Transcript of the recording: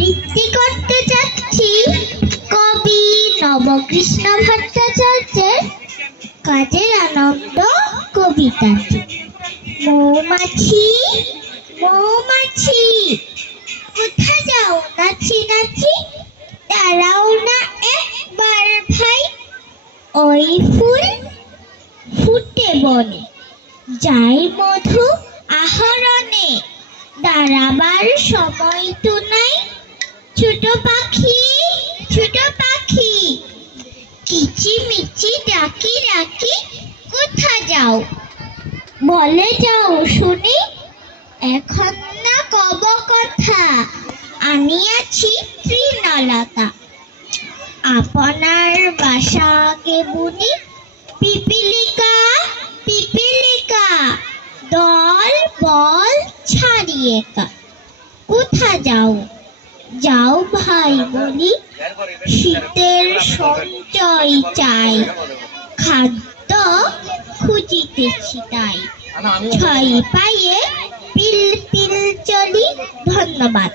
আবৃত্তি করতে যাচ্ছি কবি নবকৃষ্ণ ভট্টাচার্যের কাজের আনন্দ কবিতাটি। মৌমাছি মৌমাছি কোথায় যাও নাচি নাচি, দাঁড়াও না একবার ভাই। ওই ফুল ফুটে বনে, যাই মধু আহরণে, দাঁড়াবার সময় তো নাই। ছোট পাখি কিচিমিচি ডাকি ডাকি কোথা যাও, বলে যাও শুনি। এখন না কব কথা, আমি আছি তৃণলতা। আপনার বাসা আগে বুনি, পিপিলিকা পিপিলিকা, দল বল ছাড়িয়ে কা। কোথা যাও যাও ভাই বলি, শীতের সঞ্চয় চাই, খাদ্য খুঁজিতেছি তাই। ছয় পায়ে পিল পিল চলি। ধন্যবাদ।